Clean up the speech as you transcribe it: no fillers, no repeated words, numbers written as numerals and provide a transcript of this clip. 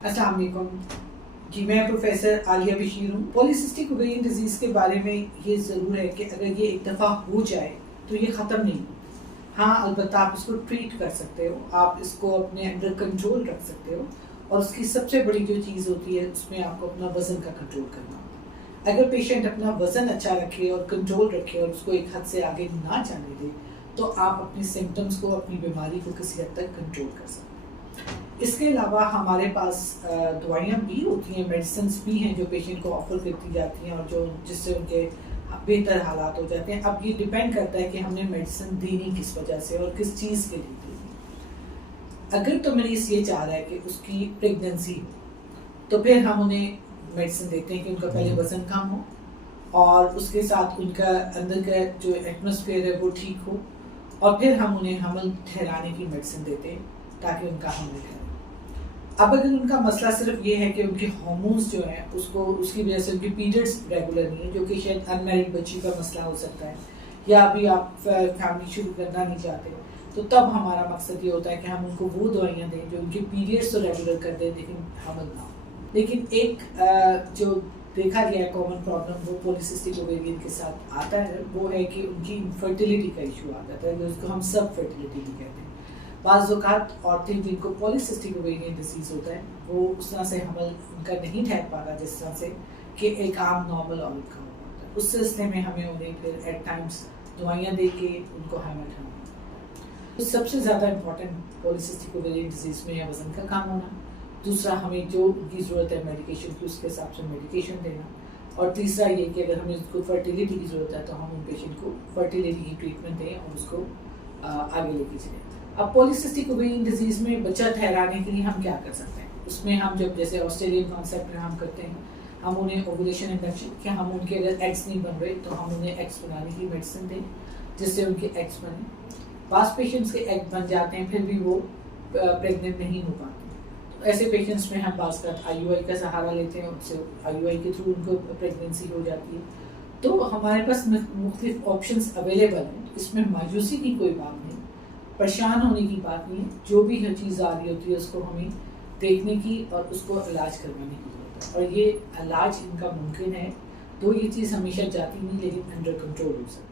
अस्सलाम वालेकुम जी, मैं प्रोफेसर आलिया बशीर हूँ। पॉलीसिस्टिक ओवेरियन डिजीज़ के बारे में ये ज़रूर है कि अगर ये एक दफ़ा हो जाए तो ये ख़त्म नहीं हो। हाँ, अलबत्ता आप इसको ट्रीट कर सकते हो, आप इसको अपने अंडर कंट्रोल रख सकते हो और उसकी सबसे बड़ी जो चीज़ होती है उसमें आपको अपना वज़न का कंट्रोल करना होता है। अगर पेशेंट अपना वज़न अच्छा रखे और कंट्रोल रखे और उसको एक हद से आगे ना जाने दे तो आप अपने सिम्टम्स को, अपनी बीमारी को किसी हद तक कंट्रोल कर सकते हैं। इसके अलावा हमारे पास दवाइयाँ भी होती हैं, मेडिसिन्स भी हैं जो पेशेंट को ऑफर करती जाती हैं और जो जिससे उनके बेहतर हालात हो जाते हैं। अब ये डिपेंड करता है कि हमने मेडिसिन देनी किस वजह से और किस चीज़ के लिए देनी। अगर तो मरीज़ ये चाह रहा है कि उसकी प्रेगनेंसी हो तो फिर हम उन्हें मेडिसिन देते हैं कि उनका पहले वज़न कम हो और उसके साथ उनका अंदर का जो एटमॉस्फेयर है वो ठीक हो और फिर हम उन्हें हमल ठहराने की मेडिसिन देते हैं ताकि उनका हमल ठहरे। अब अगर उनका मसला सिर्फ ये है कि उनके हार्मोन्स जो हैं उसकी वजह से उनके पीरियड्स रेगुलर नहीं है, जो कि शायद अनमैरिड बच्ची का मसला हो सकता है, या अभी आप फैमिली शुरू करना नहीं चाहते, तो तब हमारा मकसद ये होता है कि हम उनको वो दवाइयाँ दें जो उनके पीरियड्स तो रेगुलर कर दें लेकिन हमल ना हो। लेकिन एक जो देखा गया है कॉमन प्रॉब्लम वो पॉलीसिस्टिक ओवेरियन के साथ आता है, वो है कि उनकी इनफर्टिलिटी का इशू आ जाता है, जिसको हम सब फर्टिलिटी भी कहते हैं। बाज़ औक़ात औरतें जिनको पॉलीसिस्टिक ओवेरियन डिजीज़ होता है वो उस तरह से हमल उनका नहीं ठहर पाता जिस तरह से कि एक आम नॉर्मल औरत का होता है। उस सिलसिले में हमें उन्हें फिर एट टाइम्स दवाइयाँ दे के उनको हमल ठहराना। तो सबसे ज़्यादा इम्पॉर्टेंट पॉलीसिस्टिक ओवेरियन डिजीज़ में है वज़न का कम होना, दूसरा हमें जो उनकी ज़रूरत है मेडिकेशन की उसके हिसाब से मेडिकेशन देना, और तीसरा ये कि अगर हमें उसको फर्टिलिटी की ज़रूरत है तो हम उन पेशेंट को फर्टिलिटी की ट्रीटमेंट दें और उसको आगे लेके चलें। अब पॉलीसिस्टिक ओवेरियन डिजीज़ में बच्चा ठहराने के लिए हम क्या कर सकते हैं? उसमें हम जब जैसे ऑस्ट्रेलियन कॉन्सेप्ट में हम करते हैं, हम उन्हें ओवुलेशन इंडक्शन, कि हम उनके अगर एग्स नहीं बन रहे तो हम उन्हें एग्स बनाने की मेडिसिन दें जिससे उनके एग्स बने। पास पेशेंट्स के एग बन जाते हैं फिर भी वो प्रेग्नेंट नहीं हो पाते, तो ऐसे पेशेंट्स में हम बाज़ IUI का सहारा लेते हैं, उससे IUI के थ्रू उनको प्रेगनेंसी हो जाती है। तो हमारे पास मुख्तलिफ ऑप्शंस अवेलेबल हैं, इसमें मायूसी की कोई बात नहीं, परेशान होने की बात नहीं है। जो भी हर चीज़ आ रही होती है उसको हमें देखने की और उसको इलाज करवाने की ज़रूरत है, और ये इलाज इनका मुमकिन है, तो ये चीज़ हमेशा जाती नहीं लेकिन अंडर कंट्रोल हो सकती है।